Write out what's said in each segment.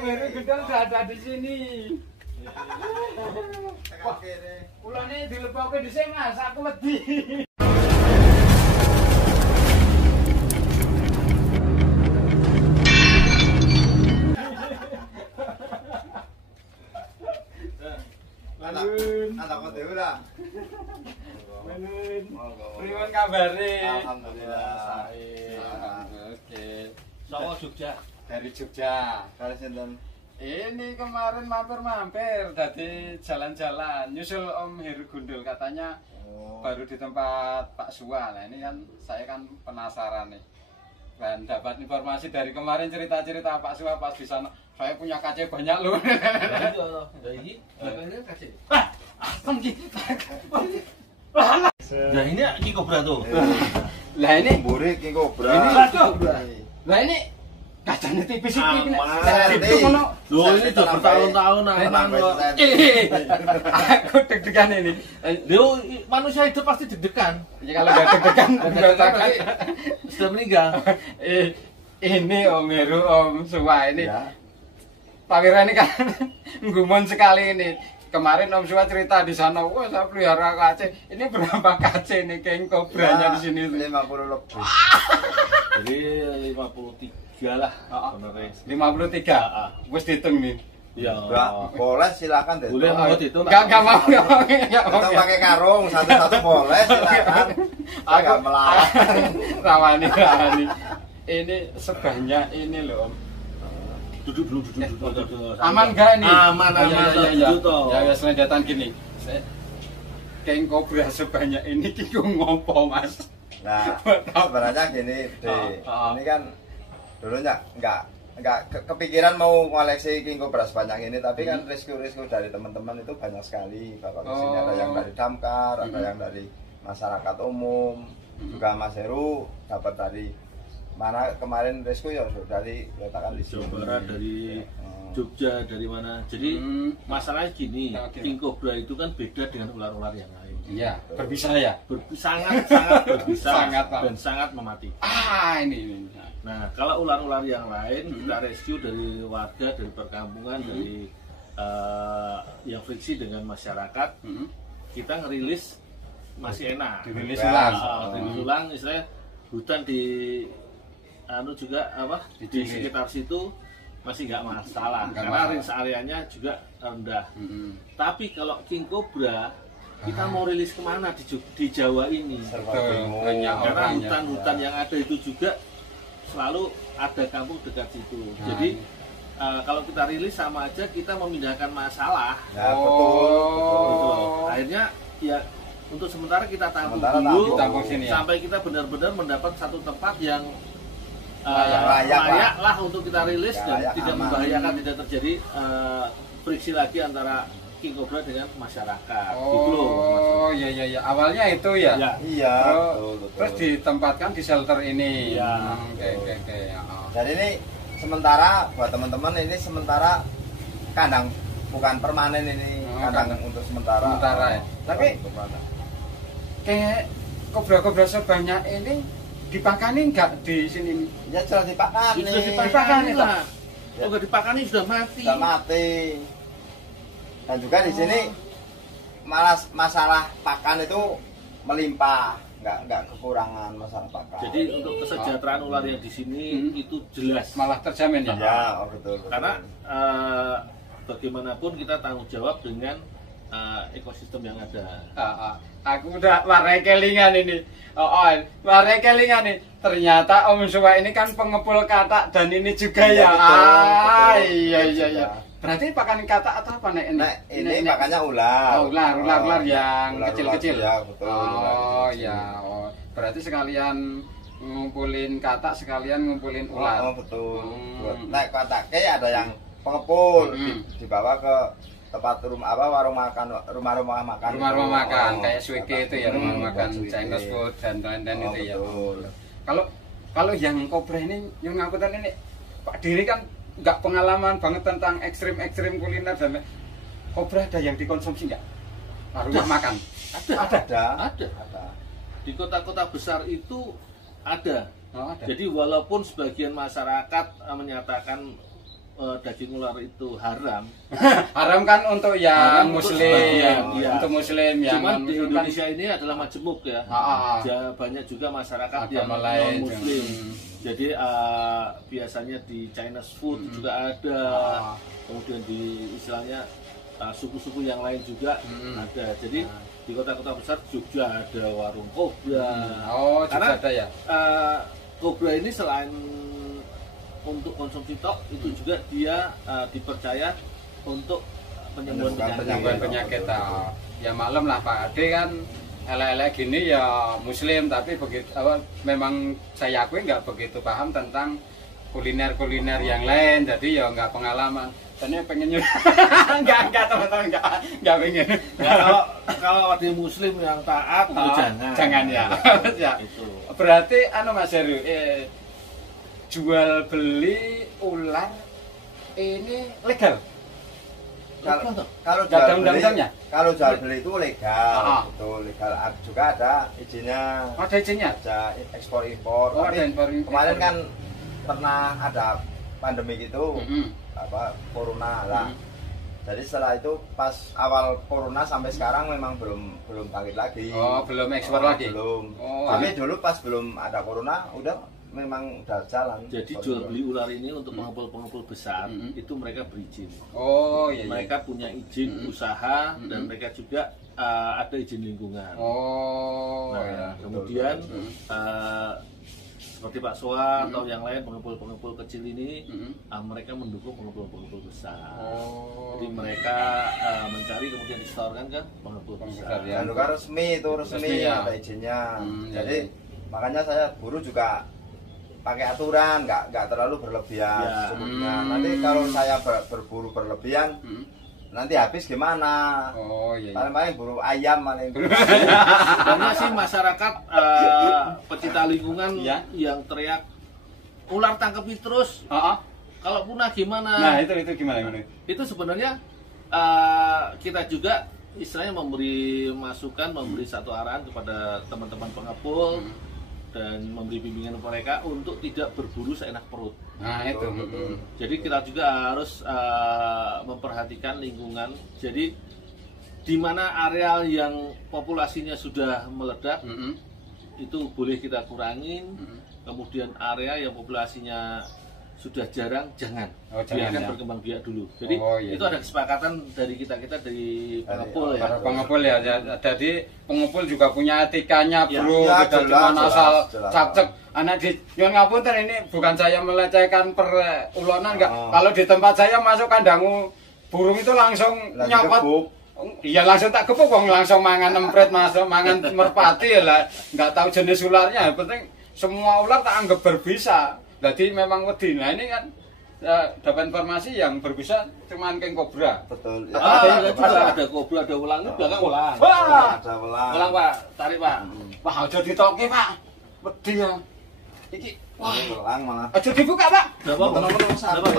Meru Gundul udah ada di sini. Wah, ulane dilepokke dhisik Mas, aku wedi. Anak kok dhewe lah. Menun. Pripun kabare? Alhamdulillah sae. Oke. Saka Jogja. Dari Jogja. Kali sinten? Ini kemarin mampir-mampir jadi jalan-jalan nyusul Om Heru Gundul katanya baru di tempat Pak Suwa. Nah ini kan saya kan penasaran nih dan dapat informasi dari kemarin cerita-cerita Pak Suwa pas di sana saya punya kace banyak loh. Ini belakangnya kasih. Asem gitu. Nah ini Ki Kobra tuh. Lah ini Mburi Ki Kobra. Ini waduh. Lah ini kacanya tipis iki. Loh ini udah bertahun-tahun aman kok. Aku deg-degan ini. Loh manusia hidup pasti deg-degan. Ya kalau nggak deg-degan Berarti sudah meninggal. Ini Om Heru, Om Suwa ini. Pak Wira ini kan nggumun sekali ini. Kemarin Om Suwa cerita di sana, wah saya pelihara kace. Ini berapa kace nih King Kobranya di sini? 50 lebih. Jadi 53 lah. 53. Wis dihitung nih. Ya. Boleh silakan deh. Boleh mau dihitung. Enggak mau. Kita pakai karung satu-satu boleh silakan. Agak melarang. Rawani. Ini sebanyak ini loh Om. Duduk dulu. Aman gak nih? Aman. Ya selanjutnya gini. King Kobra sebanyak ini kiko ngopo Mas? Nah, sebenarnya gini, ini kan dulunya nggak kepikiran mau ngoleksi King Kobra sebanyak ini, tapi kan rescue dari teman-teman itu banyak sekali. Bapak di sini ada yang dari Damkar, ada yang dari masyarakat umum, juga Mas Heru dapat dari mana kemarin rescue ya dari letakkan di Jawa Barat, dari Jogja, dari mana. Jadi masalahnya gini, King Kobra itu kan beda dengan ular-ular yang lain. Iya, berbisa ya? Sangat berbisa dan sangat mematikan. Ini. Nah, kalau ular-ular yang lain kita rescue dari warga, dari perkampungan, dari yang friksi dengan masyarakat, kita ngerilis masih enak. Dirilis ulang, istilahnya hutan di juga di sekitar situ masih nggak masalah karena range areanya juga rendah. Tapi kalau King Kobra kita mau rilis kemana di Jawa ini? Karena hutan-hutan yang ada itu juga selalu ada kampung dekat situ. Jadi kalau kita rilis sama aja kita memindahkan masalah. Ya, betul. Akhirnya ya untuk sementara kita tampung dulu sampai kita benar-benar mendapat satu tempat yang layak lah untuk kita rilis dan tidak membahayakan, tidak terjadi friksi lagi antara King Kobra dengan masyarakat. Iya. Awalnya itu ya. Iya. Terus ditempatkan di shelter ini. Iya. Oke. Jadi ini sementara buat teman-teman ini sementara kandang bukan permanen ini kandang untuk sementara. Ya. Tapi kayak kobra-kobra sebanyak ini dipakani enggak di sini? Ya sudah dipakani. Dipakani lah. Oh, enggak dipakani sudah mati. Sudah mati. Dan juga di sini malah masalah pakan itu melimpah, nggak kekurangan masalah pakan. Jadi untuk kesejahteraan ular yang di sini itu jelas malah terjamin ya. Ya, betul. Karena bagaimanapun kita tanggung jawab dengan ekosistem yang ada. Aku udah warai kelingan ini. Warai kelingan nih. Ternyata Om Suwa ini kan pengepul katak dan ini juga ya. Iya. Berarti pakan katak atau apa nek? Ini pakannya ular. Ular yang kecil-kecil. Ya, betul. Berarti sekalian ngumpulin katak, sekalian ngumpulin ular. Betul. Nek kataknya ada yang pengepul dibawa ke tempat warung makan, rumah-rumah makan kayak Swike itu ya, rumah makan Chinese food dan lain-lain itu ya. Kalau yang Kobra ini yang ngangkutan ini Pak Diri kan nggak pengalaman banget tentang ekstrim kuliner dan Kobra ada yang dikonsumsi nggak? Rumah makan? Ada. Di kota-kota besar itu ada. Jadi walaupun sebagian masyarakat menyatakan daging ular itu haram. Haram kan untuk yang Haram untuk muslim, sebagian, iya. untuk muslim yang Cuman di non-muslim kan Indonesia ini adalah majemuk ya. Banyak juga masyarakat yang agama lain. non muslim. Jadi biasanya di Chinese food juga ada. Kemudian di istilahnya suku-suku yang lain juga ada. Jadi di kota-kota besar Jogja ada warung kobra. Oh, karena ada ya. Kobra ini selain untuk konsumsi tok, itu juga dia dipercaya untuk penyembuhan penyakit. Ya maklum lah Pak Ade kan elek-elek gini ya muslim, tapi begitu memang saya akui nggak begitu paham tentang kuliner yang lain, jadi ya nggak pengalaman. Tanya pengen enggak teman-teman enggak pengen. Ya, kalau di muslim yang taat jangan ya. Ya. Itu. Berarti Mas Heru, jual beli ular ini legal? Kalau jual beli itu legal, itu legal. Juga ada izinnya. Ada izinnya? Ada ekspor impor. Oh, ada impor. Kemarin kan pernah ada pandemi gitu, corona lah. Jadi setelah itu pas awal corona sampai sekarang memang belum bangkit lagi. Oh, belum ekspor lagi. Belum. Oh, tapi dulu pas belum ada corona udah memang udah jalan. Jadi jual beli ular ini untuk pengepul-pengepul besar itu mereka berizin. Oh iya. Mereka punya izin usaha dan mereka juga ada izin lingkungan. Oh. Nah, ya. kemudian seperti Pak Soa atau yang lain pengepul-pengepul kecil ini mereka mendukung pengepul-pengepul besar. Oh. Jadi mereka mencari kemudian disetorkan ke pengepul besar. Ya, kan resmi ya. Ada izinnya. Jadi makanya saya buru juga pakai aturan, nggak terlalu berlebihan sebetulnya. Nanti kalau saya berburu berlebihan, nanti habis gimana? Oh iya. Paling buru ayam paling. Banyak sih masyarakat pecinta lingkungan yang teriak ular tangkepi terus. Kalau punah gimana? Nah itu gimana? Itu sebenarnya kita juga istilahnya memberi masukan, memberi satu arahan kepada teman-teman pengepul. Dan memberi bimbingan mereka untuk tidak berburu seenak perut. Nah itu. Jadi kita juga harus memperhatikan lingkungan. Jadi di mana areal yang populasinya sudah meledak itu boleh kita kurangin. Kemudian area yang populasinya sudah jarang jangan. Biarkan berkembang biak dulu. Jadi itu ada kesepakatan dari kita dari pengepul ya. Pengepul ya. Jadi pengepul juga punya etikanya, bro. Tidak cuma asal capcek. Anak di Nyuwun ngapunten, ini bukan saya melecehkan perulonan enggak. Kalau di tempat saya masuk kandang burung itu langsung nyopot. Iya langsung tak gepuk, langsung mangan empret masuk, mangan merpati lah. Enggak tahu jenis ularnya. Yang penting semua ular tak anggap berbisa. Jadi memang wedi. Nah ini kan dapat informasi yang berbisa cuman keng kobra. Betul. Ada kobra, ada ulang, ini belakang ulang. Wah, ada ulang. Ulang Pak, tarik Pak. Wah aja ditoke Pak. Wedi ya. Iki wah ulang malah. aja dibuka Pak. Nomor satu.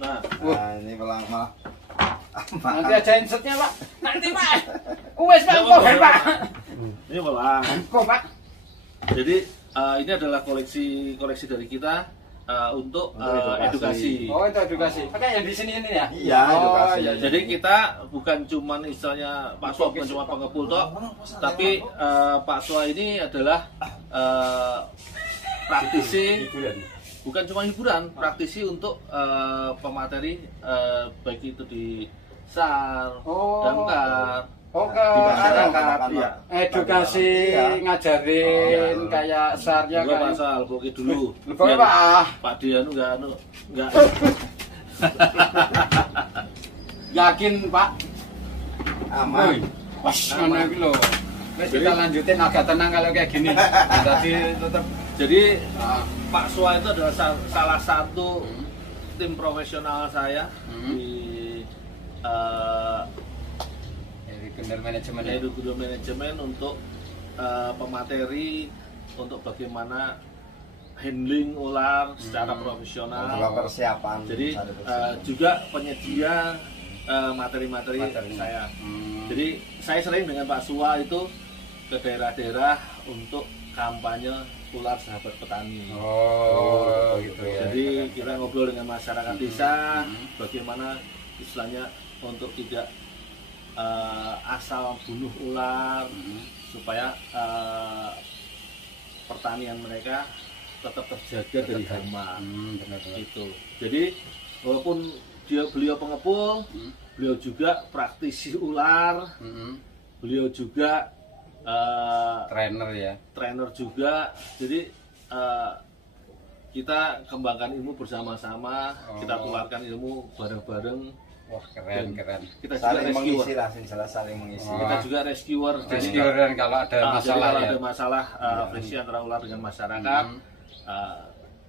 Nah, ini ulang malah. Nanti aja insertnya Pak. Nanti Pak. Wes Pak, kok Pak. Ini ulang. Kok Pak. Jadi ini adalah koleksi dari kita untuk edukasi. Oh itu edukasi. Pakai yang di sini ini ya? Iya, edukasi. Iya. Jadi kita bukan cuma istilahnya Pak Soa bukan cuma pengepul toh, tapi Pak Soa ini adalah praktisi. Bukan cuma hiburan, praktisi untuk pemateri baik itu di SAR, Damkar. Ya. Edukasi ngajarin kayak sarnya kayak pasal boki dulu. Boki Pak. Pak Dianu enggak. Yakin Pak? Aman. Wah, ngono iki lho. Wis kita lanjutin agak tenang kalau kayak gini. Jadi Pak Soa itu adalah salah satu tim profesional saya di Gundul Manajemen untuk pemateri untuk bagaimana handling ular secara profesional. Persiapan. Jadi juga penyedia materi-materi saya. Jadi saya sering dengan Pak Soa itu ke daerah-daerah untuk kampanye ular sahabat petani. Oh, gitu ya. Jadi kita ngobrol ngobrol dengan masyarakat desa, bagaimana istilahnya untuk tidak asal bunuh ular, supaya pertanian mereka tetap terjaga dari hama. Itu. Jadi walaupun beliau pengepul, beliau juga praktisi ular, beliau juga trainer juga. Jadi kita kembangkan ilmu bersama-sama, kita keluarkan ilmu bareng-bareng. Wah, keren. Kita saling juga mengisi lah, saling mengisi. Kita juga rescuer. Dan kalau ada masalah, kalau ada masalah friksi antara ular dengan masyarakat,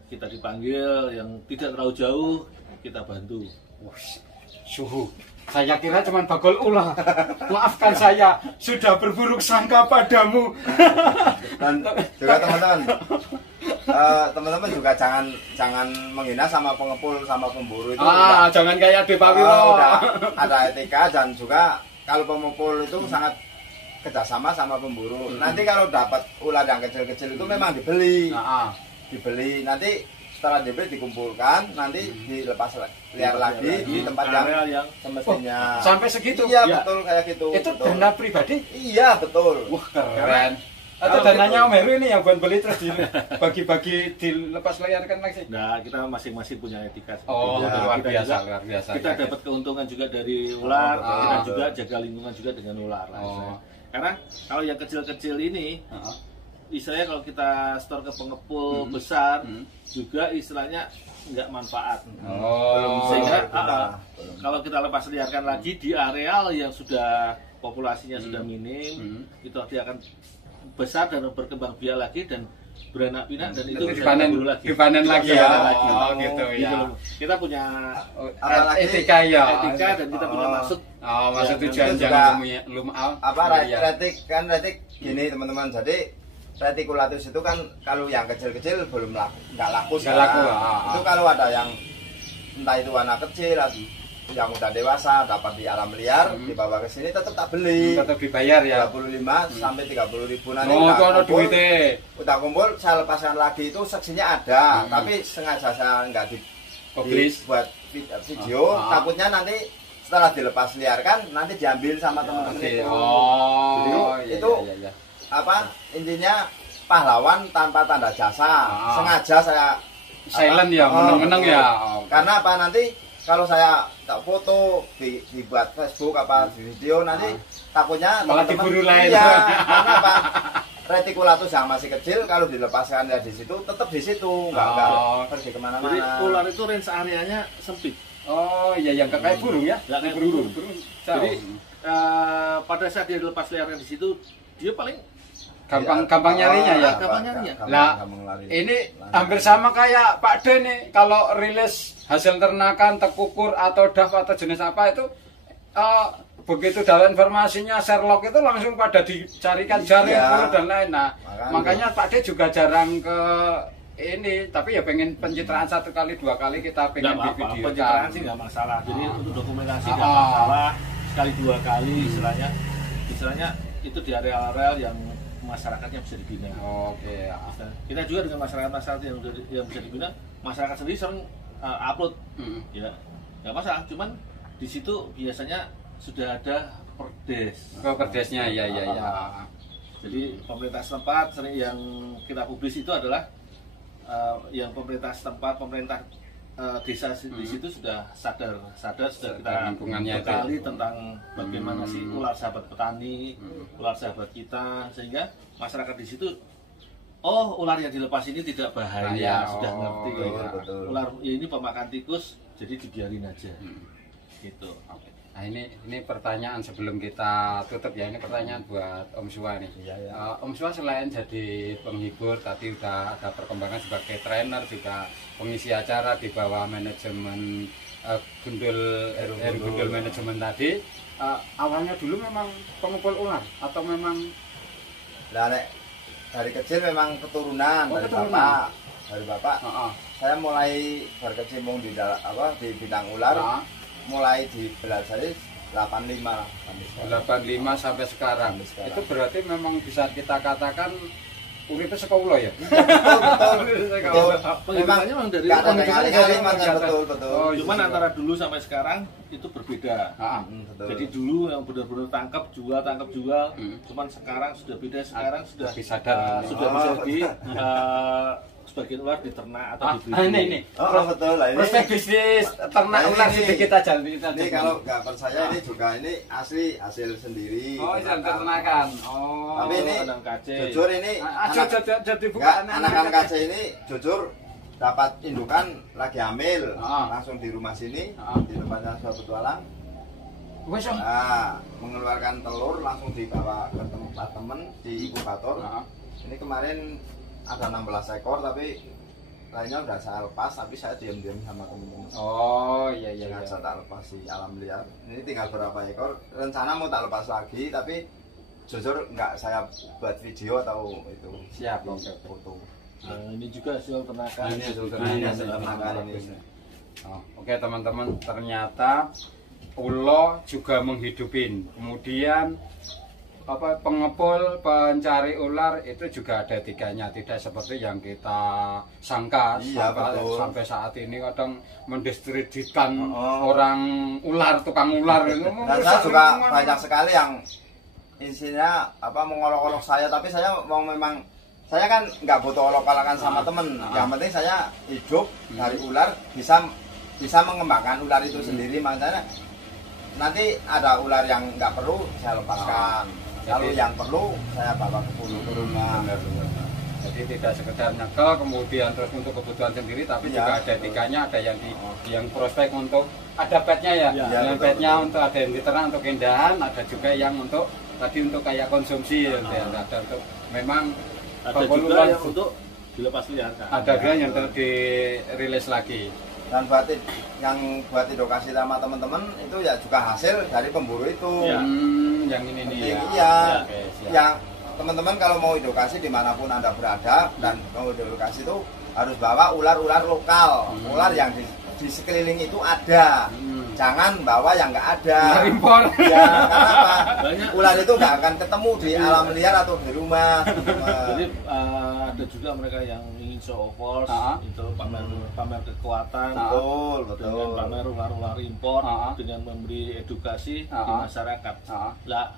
kita dipanggil, yang tidak terlalu jauh kita bantu. Suhu. Saya kira cuma bagol ular. Maafkan saya sudah berburuk sangka padamu. Dan juga teman-teman juga jangan menghina sama pengepul sama pemburu itu. Jangan kayak Depa Wiro. Ada etika, dan juga kalau pengepul itu sangat kerjasama sama pemburu. Nanti kalau dapat ular yang kecil-kecil itu memang dibeli. Nanti setelah dibeli dikumpulkan, nanti dilepas liar lagi di tempat yang semestinya. Sampai segitu? Iya, betul kayak gitu. Itu betul. dana pribadi? Iya, betul. Wah, keren. Atau dananya Om Heru ini yang buat beli terus dibagi-bagi dilepas liarkan lagi? Nah, kita masing-masing punya etika. Luar biasa. Kita dapat keuntungan juga dari ular, kita juga jaga lingkungan juga dengan ular. Karena kalau yang kecil-kecil ini, istilahnya kalau kita store ke pengepul besar, juga istilahnya nggak manfaat. Sehingga kalau kita lepas liarkan lagi di areal yang sudah populasinya sudah minim, itu dia akan besar dan berkembang biak lagi dan beranak pinak, dan itu dipanen lagi ya. Gitu ya. Kita punya etika dan kita punya maksud. Maksud tujuan jangan retik gini teman-teman. Jadi reticulatus itu kan kalau yang kecil-kecil belum nggak laku. Itu kalau ada yang entah itu anak kecil yang udah dewasa dapat di alam liar, dibawa ke sini tetap tak beli. Tetap dibayar ya. 25 sampai 30 ribu nanti. Udah kumpul, saya lepaskan lagi, itu seksinya ada, tapi sengaja saya nggak buat video, takutnya nanti setelah dilepas liarkan nanti diambil sama teman-teman itu. Apa intinya, pahlawan tanpa tanda jasa. Sengaja saya silent ya, meneng-meneng ya. Karena apa, nanti kalau saya tak foto dibuat Facebook apa di video, nanti takutnya malah diburu lain. Iya, karena apa, reticulatus yang masih kecil kalau dilepaskan ya di situ, tetap di situ, nggak pergi kemana-mana. Jadi ular itu range areanya sempit. Iya, yang kayak burung ya. Nggak kayak burung. Jadi pada saat dia dilepas liarkan di situ, dia paling gampang nyarinya ya. Nah, ini hampir sama kayak Pak D nih, kalau rilis hasil ternakan, tekukur atau daf atau jenis apa itu, begitu dalam informasinya Sherlock itu langsung pada dicarikan jaring dan lain. Nah, makanya Pak D juga jarang ke ini, tapi ya pengen pencitraan 1 kali 2 kali kita pengen di video. Pencitraan sih nggak masalah. Jadi untuk dokumentasi nggak masalah, sekali 2 kali istilahnya itu di area-area yang masyarakatnya bisa dibina. Kita juga dengan masyarakat yang bisa dibina, masyarakat sendiri sering upload, ya nggak masalah. Cuman di situ biasanya sudah ada perdes. Perdesnya, ya. Jadi pemerintah setempat sering yang kita publis itu adalah yang pemerintah setempat, pemerintah desa di situ sudah sadar sudah kita bekali tentang bagaimana sih ular sahabat petani, ular sahabat kita, sehingga masyarakat di situ ular yang dilepas ini tidak bahaya, sudah ngerti. Ular ini pemakan tikus, jadi dibiarin aja. Gitu. Nah, ini pertanyaan sebelum kita tutup ya, ini pertanyaan buat Om Suwa nih. Om Suwa selain jadi penghibur, tadi udah ada perkembangan sebagai trainer, juga pengisi acara di bawah manajemen Gundul manajemen tadi. Awalnya dulu memang pengepul ular atau memang? Dari kecil memang keturunan dari bapak. Saya mulai berkecimpung di bidang ular. Mulai di belajari 85 sampai sekarang. Itu berarti memang bisa kita katakan uripe saka ula ya. Memang dari nggak ada kali-kali betul. Oh, cuman antara dulu sampai sekarang itu berbeda. Betul. Jadi dulu yang benar-benar tangkap jual, cuman sekarang sudah beda. Sekarang sudah lebih sadar. Sudah bisa di sebagian ular diternak atau dibeli. Ini. Betul lah ini. Prospek bisnis ternak ular sedikit aja. Ini kalau nggak percaya ini juga ini asli hasil sendiri. Oh, itu ternakan. Oh. Tapi ini anak kace. jujur ini jadi bukan anak-anak kace ini jujur dapat indukan lagi hamil langsung di rumah sini di tempatnya Suwa Petualang. Mengeluarkan telur langsung dibawa ke tempat temen di inkubator. Ini kemarin ada 16 ekor tapi lainnya udah saya lepas tapi saya diam-diam sama temen-temen. Oh iya. Sengaja tak lepas di alam liar. Ini tinggal berapa ekor. Rencana mau tak lepas lagi tapi jujur nggak saya buat video atau itu. Siap. Foto. Ini juga hasil ternakan. Ini hasil ternakan ini. Oke teman-teman, ternyata ulo juga menghidupin. Kemudian pengepul, pencari ular itu juga ada tiganya, tidak seperti yang kita sangka. Sampai saat ini kadang mendiskreditkan orang ular, tukang ular. Dan saya juga banyak sekali yang isinya mengolok-olok saya, tapi saya memang saya kan nggak butuh olok-olokan sama temen. Yang penting saya hidup dari ular, bisa mengembangkan ular itu sendiri. Makanya nanti ada ular yang nggak perlu saya lepaskan. Kalau yang perlu saya bawa ke rumah. Jadi tidak sekedar nyekel kemudian terus untuk kebutuhan sendiri, tapi juga ada tiganya, ada yang prospek untuk ada petnya ya. Yang petnya untuk ada yang diternak untuk keindahan, ada juga yang untuk kayak konsumsi ya. Ada untuk memang ada juga yang untuk dilepas liarkan. Ada juga yang untuk dirilis lagi. Dan buat edukasi sama teman-teman itu ya juga hasil dari pemburu itu. Yang ini nih ya. Iya. Yang teman-teman kalau mau edukasi dimanapun Anda berada dan mau edukasi itu harus bawa ular-ular lokal, ular yang di sekeliling itu ada. Jangan bawa yang nggak ada. Impor. Ya, kenapa? Ular itu nggak akan ketemu di alam liar atau di rumah. Jadi ada juga mereka yang ingin show of force, itu pamer kekuatan, dengan pamer ular-ular impor, dengan memberi edukasi di masyarakat. Lah,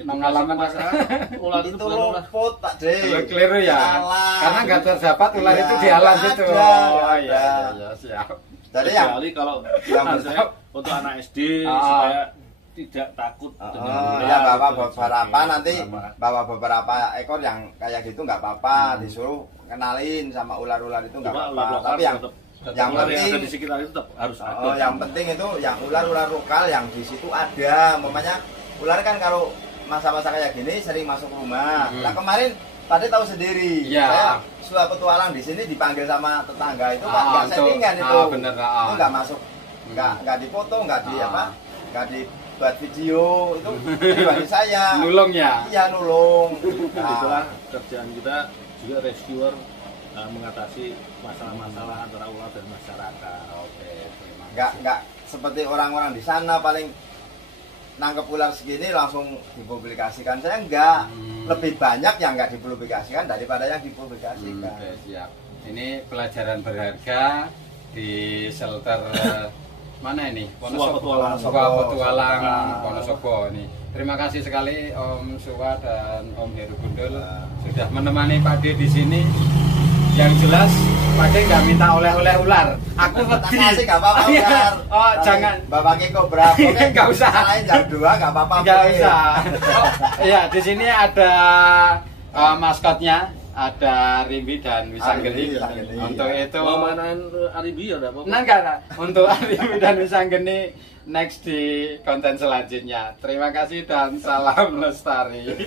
pengalaman masyarakat ular itu luput Pak De. Keliru ya. Karena nggak terdapat ular itu di alam itu. Oh iya, siap. Jadi kecuali kalau untuk anak SD supaya tidak takut dengan bawa beberapa ekor yang kayak gitu nggak apa-apa, disuruh kenalin sama ular-ular itu nggak apa-apa. Tapi yang penting di sekitar itu tetap harus ada. Yang penting itu yang ular-ular lokal yang di situ ada. Umpamanya ular kan kalau masa-masa kayak gini sering masuk rumah. Nah kemarin tadi tahu sendiri, saya Suwa Petualang di sini dipanggil sama tetangga itu Pak, nggak settingan itu, itu nggak masuk, nggak dipoto, nggak dibuat video, itu pribadi saya. Nulung ya? Iya nulung. Itulah kerjaan kita juga rescuer, mengatasi masalah-masalah antara ular dan masyarakat. Oke, nggak seperti orang-orang di sana paling nangkep ular segini langsung dipublikasikan. Saya enggak, lebih banyak yang enggak dipublikasikan daripada yang dipublikasikan. Oke, siap. Ini pelajaran berharga di shelter mana ini? Suwa Petualang Wonosobo ini. Terima kasih sekali Om Suwa dan Om Heru Gundul sudah menemani Pak De di sini. Yang jelas Pak De nggak minta oleh-oleh ular. Aku kasih nggak apa-apa ular. Oh jangan. Bapak Kiko berapa? Nggak usah. Lain jam 2 nggak apa-apa. Nggak usah. Iya di sini ada maskotnya, ada Rimbi dan Wisanggeni. Untuk itu. Mainan Rimbi ya apa? Enggak. Untuk Rimbi dan Wisanggeni next di konten selanjutnya. Terima kasih dan salam lestari.